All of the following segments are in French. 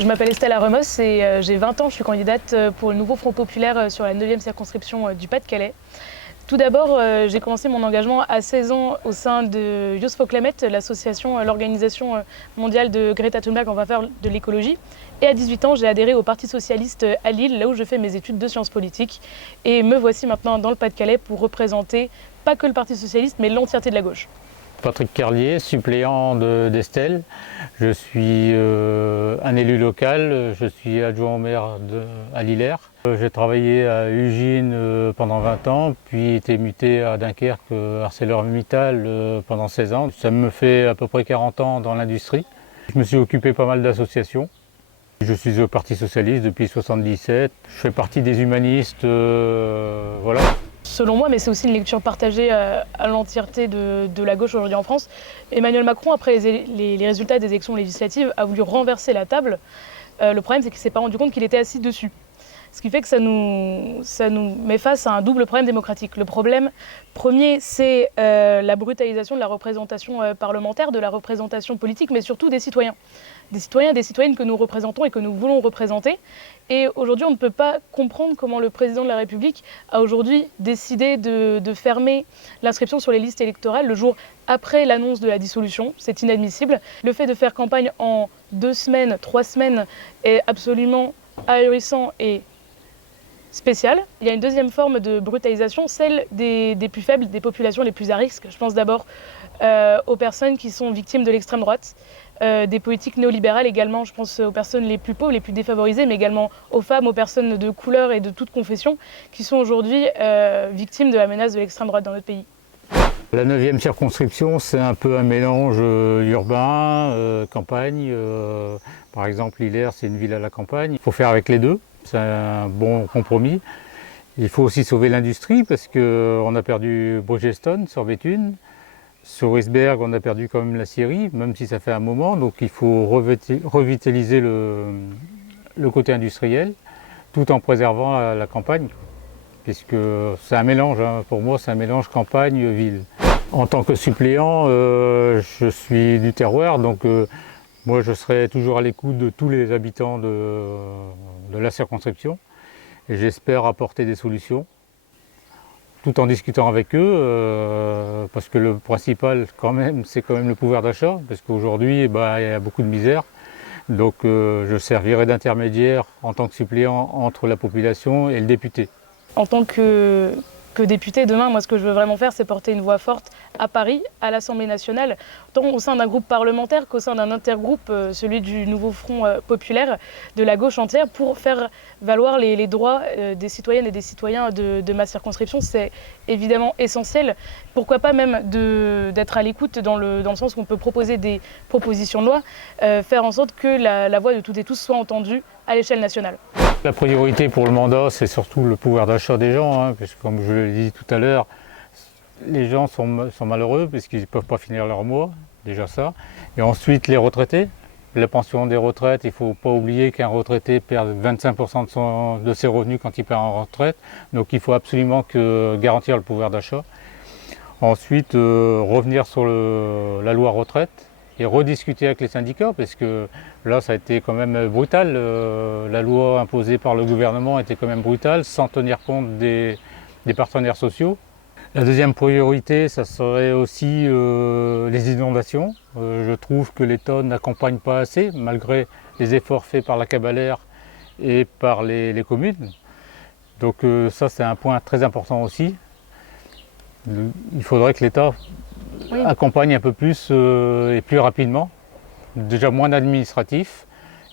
Je m'appelle Estelle Aremos et j'ai 20 ans, je suis candidate pour le nouveau Front populaire sur la 9e circonscription du Pas-de-Calais. Tout d'abord, j'ai commencé mon engagement à 16 ans au sein de Youth for Climate, l'association, l'organisation mondiale de Greta Thunberg en faveur de l'écologie. Et à 18 ans, j'ai adhéré au Parti socialiste à Lille, là où je fais mes études de sciences politiques. Et me voici maintenant dans le Pas-de-Calais pour représenter pas que le Parti socialiste, mais l'entièreté de la gauche. Patrick Carlier, suppléant d'Estelle. Je suis un élu local, je suis adjoint au maire à Lillers. J'ai travaillé à Ugine pendant 20 ans, puis été muté à Dunkerque, ArcelorMittal pendant 16 ans. Ça me fait à peu près 40 ans dans l'industrie. Je me suis occupé pas mal d'associations. Je suis au Parti socialiste depuis 1977. Je fais partie des humanistes, voilà. Selon moi, mais c'est aussi une lecture partagée à l'entièreté de la gauche aujourd'hui en France, Emmanuel Macron, après les résultats des élections législatives, a voulu renverser la table. Le problème, c'est qu'il ne s'est pas rendu compte qu'il était assis dessus. Ce qui fait que ça nous met face à un double problème démocratique. Le problème premier, c'est la brutalisation de la représentation parlementaire, de la représentation politique, mais surtout des citoyens. Des citoyens et des citoyennes que nous représentons et que nous voulons représenter. Et aujourd'hui, on ne peut pas comprendre comment le président de la République a aujourd'hui décidé de fermer l'inscription sur les listes électorales le jour après l'annonce de la dissolution. C'est inadmissible. Le fait de faire campagne en 2 semaines, 3 semaines est absolument ahurissant et spécial. Il y a une deuxième forme de brutalisation, celle des plus faibles, des populations les plus à risque. Je pense d'abord aux personnes qui sont victimes de l'extrême droite, des politiques néolibérales également. Je pense aux personnes les plus pauvres, les plus défavorisées, mais également aux femmes, aux personnes de couleur et de toute confession qui sont aujourd'hui victimes de la menace de l'extrême droite dans notre pays. La 9e circonscription, c'est un peu un mélange urbain, campagne. Par exemple, Lillers, c'est une ville à la campagne. Il faut faire avec les deux, c'est un bon compromis. Il faut aussi sauver l'industrie parce qu'on a perdu Brugeston sur Béthune. Sur Risberg, on a perdu quand même la scierie, même si ça fait un moment. Donc il faut revitaliser le côté industriel tout en préservant la campagne. Puisque c'est un mélange, hein. Pour moi c'est un mélange campagne-ville. En tant que suppléant, je suis du terroir, donc moi je serai toujours à l'écoute de tous les habitants de la circonscription et j'espère apporter des solutions, tout en discutant avec eux, parce que le principal quand même, c'est quand même le pouvoir d'achat, parce qu'aujourd'hui il y a beaucoup de misère. Donc je servirai d'intermédiaire en tant que suppléant entre la population et le député. En tant que député, demain, moi ce que je veux vraiment faire, c'est porter une voix forte à Paris, à l'Assemblée nationale, tant au sein d'un groupe parlementaire qu'au sein d'un intergroupe, celui du nouveau Front populaire de la gauche entière, pour faire valoir les droits des citoyennes et des citoyens de ma circonscription. C'est évidemment essentiel. Pourquoi pas même d'être à l'écoute dans le sens où on peut proposer des propositions de loi, faire en sorte que la voix de toutes et tous soit entendue à l'échelle nationale. La priorité pour le mandat, c'est surtout le pouvoir d'achat des gens, hein, parce que comme je l'ai dit tout à l'heure, les gens sont malheureux parce qu'ils ne peuvent pas finir leur mois, déjà ça. Et ensuite les retraités, la pension des retraites, il ne faut pas oublier qu'un retraité perd 25% de ses revenus quand il part en retraite, donc il faut absolument garantir le pouvoir d'achat. Ensuite, revenir sur la loi retraite et rediscuter avec les syndicats, parce que là ça a été quand même brutal, la loi imposée par le gouvernement était quand même brutale, sans tenir compte des partenaires sociaux. La deuxième priorité, ça serait aussi les inondations. Je trouve que l'État n'accompagne pas assez, malgré les efforts faits par la Cabalère et par les communes. Donc ça c'est un point très important aussi. Il faudrait que l'État accompagne un peu plus et plus rapidement, déjà moins d'administratifs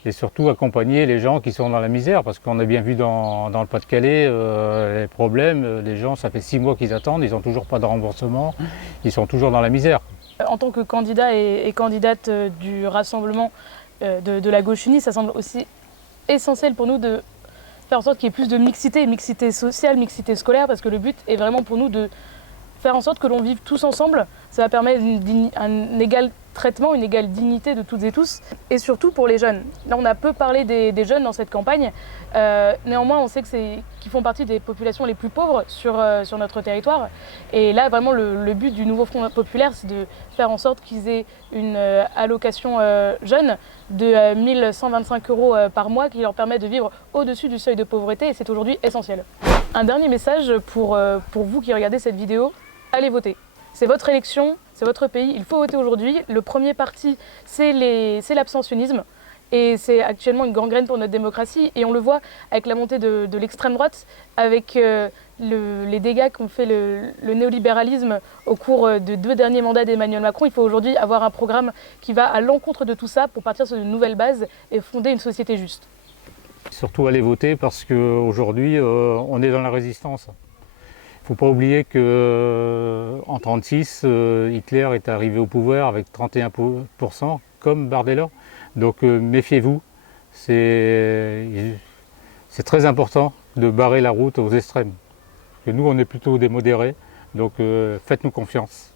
et surtout accompagner les gens qui sont dans la misère, parce qu'on a bien vu dans le Pas-de-Calais les problèmes, les gens ça fait 6 mois qu'ils attendent, ils n'ont toujours pas de remboursement, ils sont toujours dans la misère. En tant que candidat et candidate du rassemblement de la gauche unie, ça semble aussi essentiel pour nous de faire en sorte qu'il y ait plus de mixité sociale, mixité scolaire, parce que le but est vraiment pour nous de faire en sorte que l'on vive tous ensemble. Ça va permettre un égal traitement, une égale dignité de toutes et tous, et surtout pour les jeunes. Là, on a peu parlé des jeunes dans cette campagne. Néanmoins, on sait qu'ils font partie des populations les plus pauvres sur notre territoire. Et là, vraiment, le but du nouveau Front populaire, c'est de faire en sorte qu'ils aient une allocation jeune de 1125 € par mois qui leur permet de vivre au-dessus du seuil de pauvreté, et c'est aujourd'hui essentiel. Un dernier message pour vous qui regardez cette vidéo, allez voter. C'est votre élection, c'est votre pays, il faut voter aujourd'hui. Le premier parti, c'est l'abstentionnisme. Et c'est actuellement une gangrène pour notre démocratie. Et on le voit avec la montée de l'extrême droite, avec les dégâts qu'ont fait le néolibéralisme au cours de 2 derniers mandats d'Emmanuel Macron. Il faut aujourd'hui avoir un programme qui va à l'encontre de tout ça pour partir sur de nouvelles bases et fonder une société juste. Surtout aller voter parce qu'aujourd'hui, on est dans la résistance. Il ne faut pas oublier qu'en 1936, Hitler est arrivé au pouvoir avec 31%, comme Bardella. Donc méfiez-vous, c'est très important de barrer la route aux extrêmes. Et nous, on est plutôt des modérés, donc faites-nous confiance.